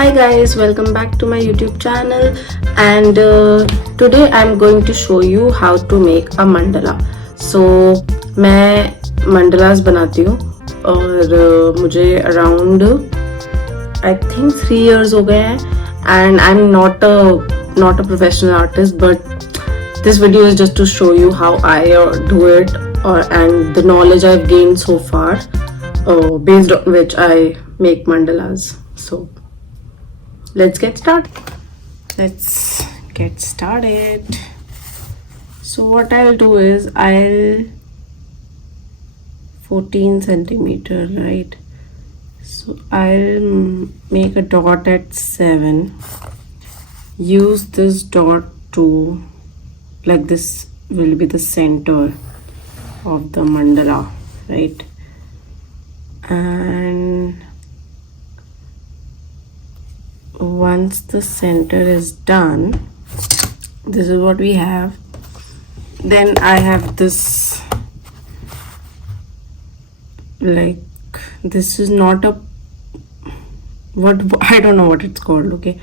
Hi guys, welcome back to my YouTube channel and today I'm going to show you how to make a mandala. So मैं mandalas बनाती हूँ और मुझे around I think 3 years हो गए हैं and I'm not a professional artist, but this video is just to show you how I do it and the knowledge I've gained so far based on which I make mandalas. So let's get started. So what I'll do is I'll 14 centimeter, right? So I'll make a dot at 7. Use this dot to, like this will be the center of the mandala, right? And once the center is done, this is what we have. Then I have this, like, this is not a, what, I don't know what it's called, okay?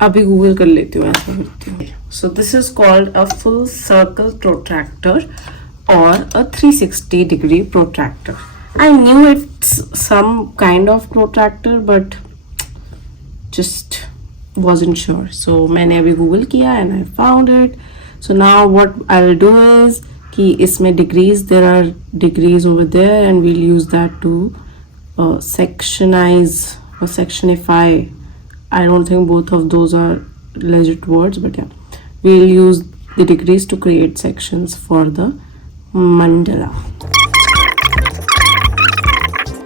अभी Google कर लेती हूँ, ऐसा करती हूँ. So this is called a full circle protractor or a 360-degree protractor. I knew it's some kind of protractor but just wasn't sure. So मैंने अभी Google किया and I found it. So now what I'll do is कि इसमें degrees, there are degrees over there and we'll use that to sectionize or sectionify. I don't think both of those are legit words, but yeah, we'll use the degrees to create sections for the mandala.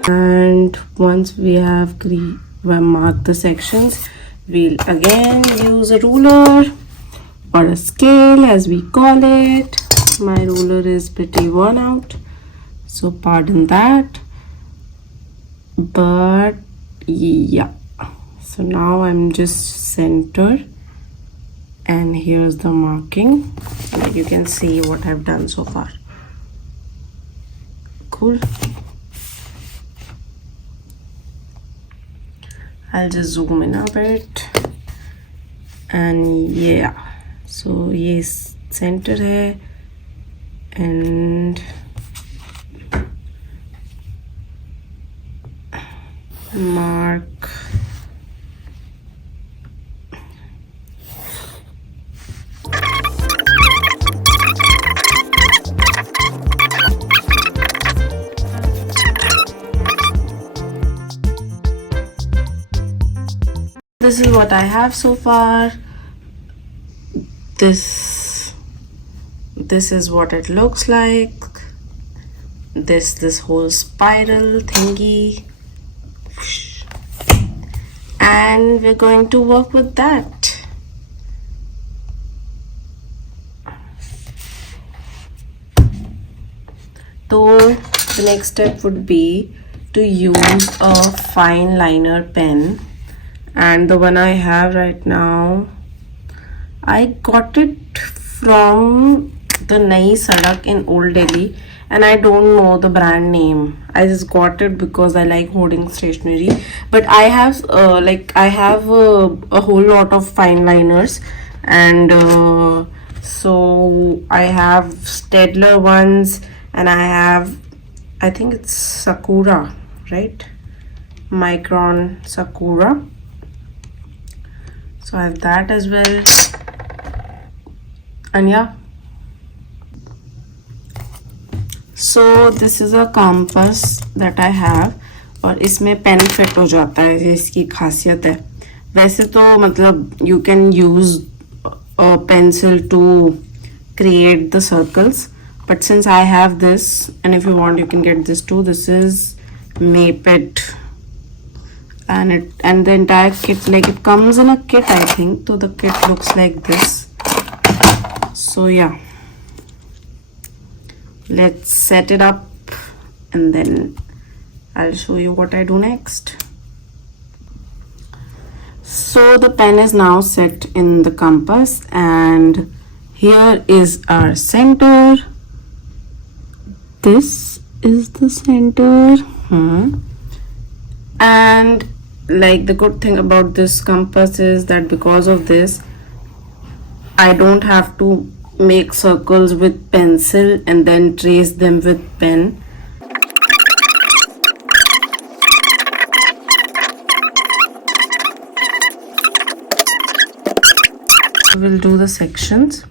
And once we have marked the sections, we'll again use a ruler or a scale as we call it. My ruler is pretty worn out, so pardon that, but yeah. So now I'm just center and here's the marking. Like you can see what I've done so far. Cool. I'll just zoom in a bit and yeah, so ये center है and mark This is what I have so far. This is what it looks like. This whole spiral thingy, and we're going to work with that. So the next step would be to use a fine liner pen. And the one I have right now, I got it from the Nai Sadak in Old Delhi and I don't know the brand name. I just got it because I like hoarding stationery, but I have a whole lot of fine liners and so I have Stedler ones and I think it's Sakura, right? Micron Sakura. So I have that as well, and yeah. So this is a compass that I have और इसमें pen fit हो जाता है, ये इसकी खासियत है. वैसे तो मतलब you can use a pencil to create the circles, but since I have this, and if you want you can get this too. This is Maped. And the entire kit, like it comes in a kit, I think. So the kit looks like this. So yeah, let's set it up and then I'll show you what I do next. So the pen is now set in the compass and here is our center. This is the center. And Like, the good thing about this compass is that because of this, I don't have to make circles with pencil and then trace them with pen. We'll do the sections,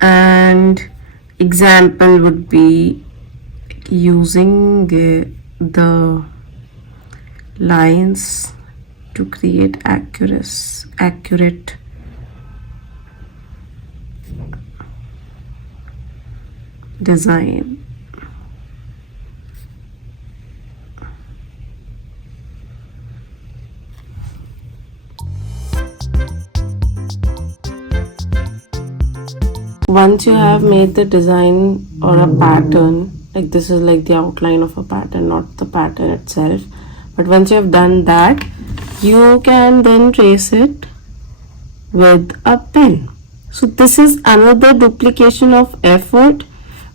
and example would be using the lines to create accurate design. Once you have made the design or a pattern, like this is like the outline of a pattern, not the pattern itself, but once you have done that, you can then trace it with a pen. So this is another duplication of effort,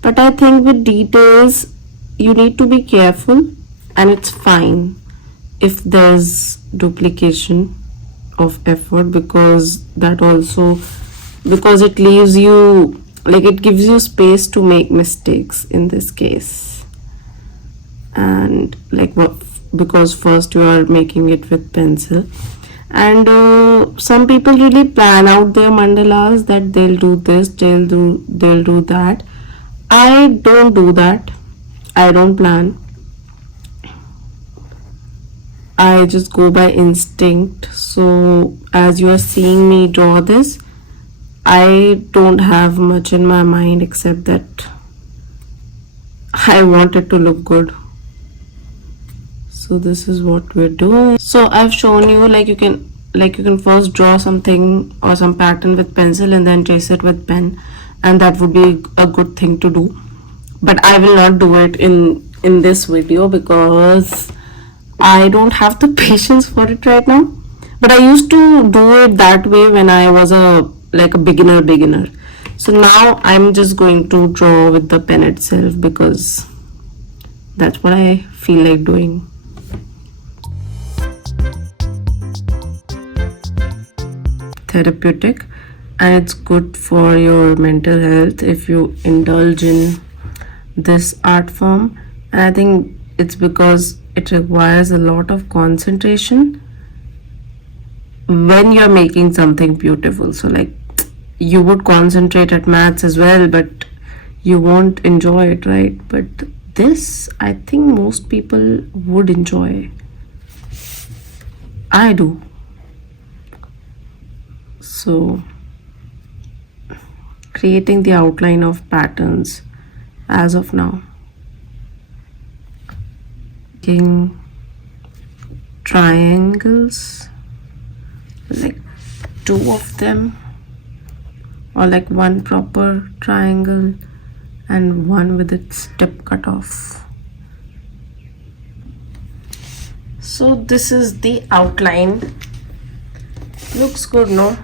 but I think with details you need to be careful, and it's fine if there's duplication of effort, because that also, because it leaves you, like, it gives you space to make mistakes in this case. And like, because first you are making it with pencil, and some people really plan out their mandalas, that they'll do this, they'll do that. I don't do that. I don't plan. I just go by instinct. So as you are seeing me draw this, I don't have much in my mind except that I want it to look good. So this is what we're doing. So I've shown you, like, you can first draw something or some pattern with pencil and then trace it with pen, and that would be a good thing to do. But I will not do it in this video because I don't have the patience for it right now. But I used to do it that way when I was a beginner. So now I'm just going to draw with the pen itself because that's what I feel like doing. Therapeutic, and it's good for your mental health if you indulge in this art form. And I think it's because it requires a lot of concentration when you're making something beautiful. So like, you would concentrate at maths as well, but you won't enjoy it, right? But this, I think most people would enjoy. I do. So creating the outline of patterns as of now, making triangles, like 2 of them, or like one proper triangle and one with its tip cut off. So this is the outline. Looks good, no?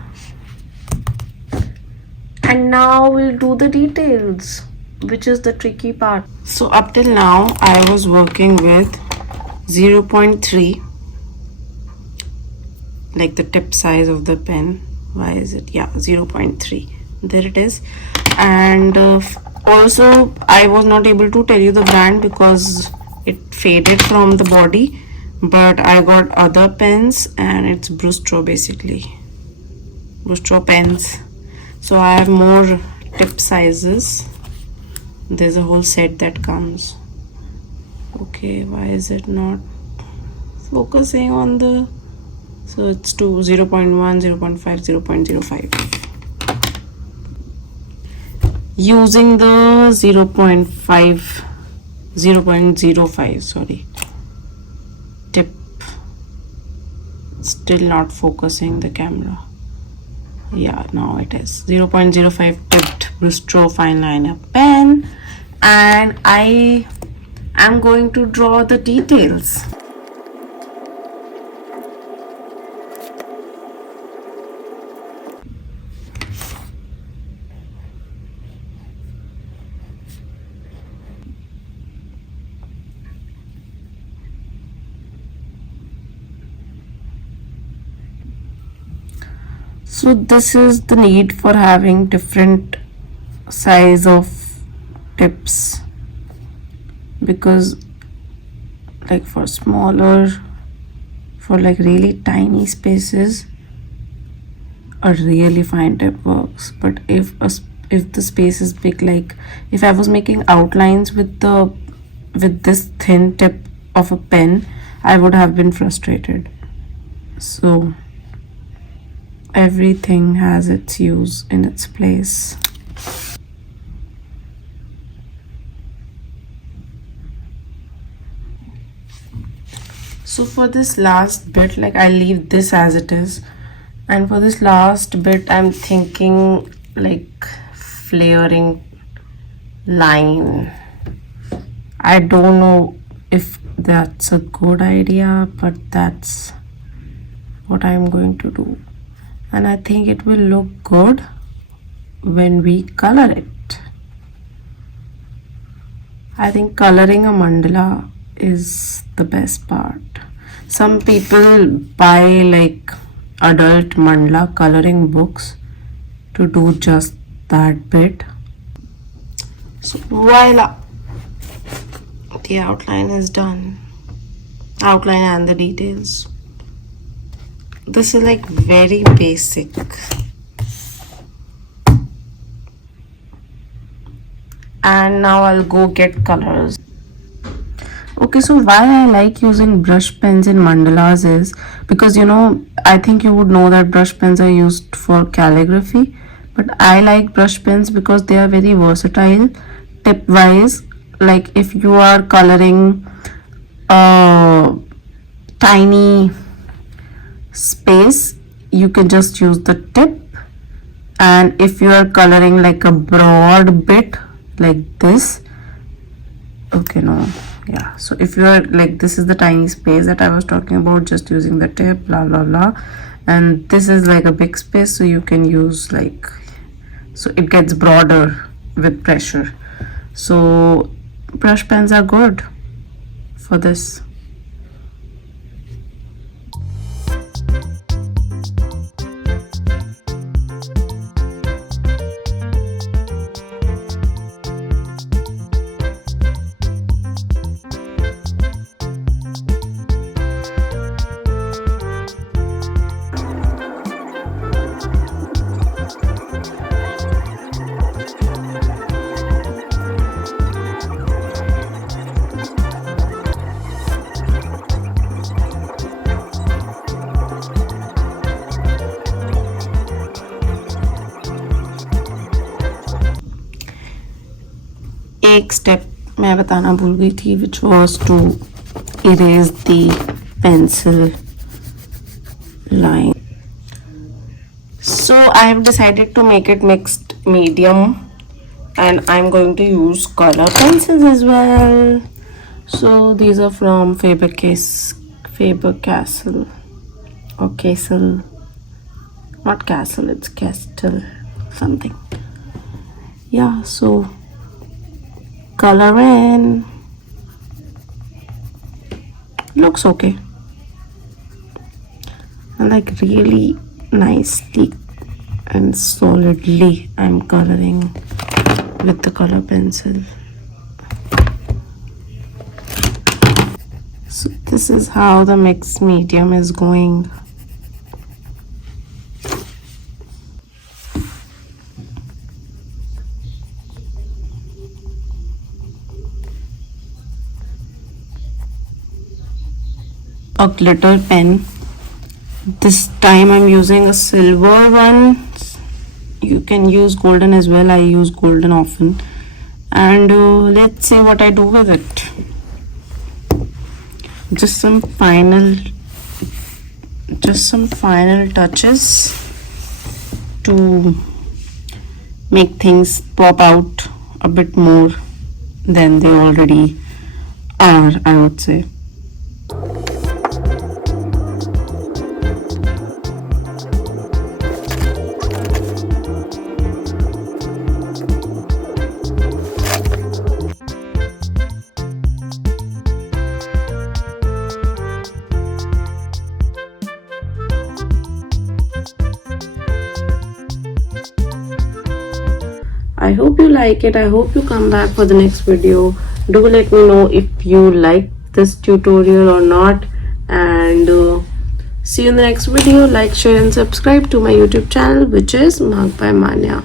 And now we'll do the details, which is the tricky part. So up till now I was working with 0.3, like the tip size of the pen. Why is it? Yeah, 0.3. There it is. And also I was not able to tell you the brand because it faded from the body, but I got other pens, and it's Brustro, basically Brustro pens. So I have more tip sizes. There's a whole set that comes. Okay, why is it not focusing on the, so it's to 0.1, 0.5, 0.05. Using the 0.05, sorry, tip. Still not focusing the camera. Yeah, now it is 0.05 tipped Brustro fine liner pen, and I am going to draw the details. So this is the need for having different size of tips, because like for smaller, for like really tiny spaces, a really fine tip works. But if the space is big, like if I was making outlines with this thin tip of a pen, I would have been frustrated. So everything has its use in its place. So for this last bit, like I'll leave this as it is, and for this last bit I'm thinking like flaring line. I don't know if that's a good idea, but that's what I'm going to do, and I think it will look good when we color it. I think coloring a mandala is the best part. Some people buy like adult mandala coloring books to do just that bit. So voila, the outline is done. Outline and the details. This is like very basic. And now I'll go get colors. Okay, so why I like using brush pens in mandalas is because, I think you would know that brush pens are used for calligraphy, but I like brush pens because they are very versatile tip wise. Like if you are coloring a tiny space, you can just use the tip, and if you are coloring like a broad bit like this, okay, no, yeah, so if you are like, this is the tiny space that I was talking about, just using the tip, blah blah blah, and this is like a big space, so you can use like, so it gets broader with pressure. So brush pens are good for this. एक step मैं बताना भूल गई थी, which was to erase the pencil line. So I have decided to make it mixed medium, and I'm going to use color pencils as well. So these are from Faber-Castell or Castle, not Castle, it's Castle something. Yeah, so color in, looks okay, and like really nicely and solidly I'm coloring with the color pencil. So this is how the mixed medium is going. A glitter pen. This time I'm using a silver one. You can use golden as well. I use golden often. And let's see what I do with it. Just some final touches to make things pop out a bit more than they already are, I would say. I hope you like it. I hope you come back for the next video. Do let me know if you like this tutorial or not, and see you in the next video. Like, share and subscribe to my YouTube channel, which is Marked by Manya.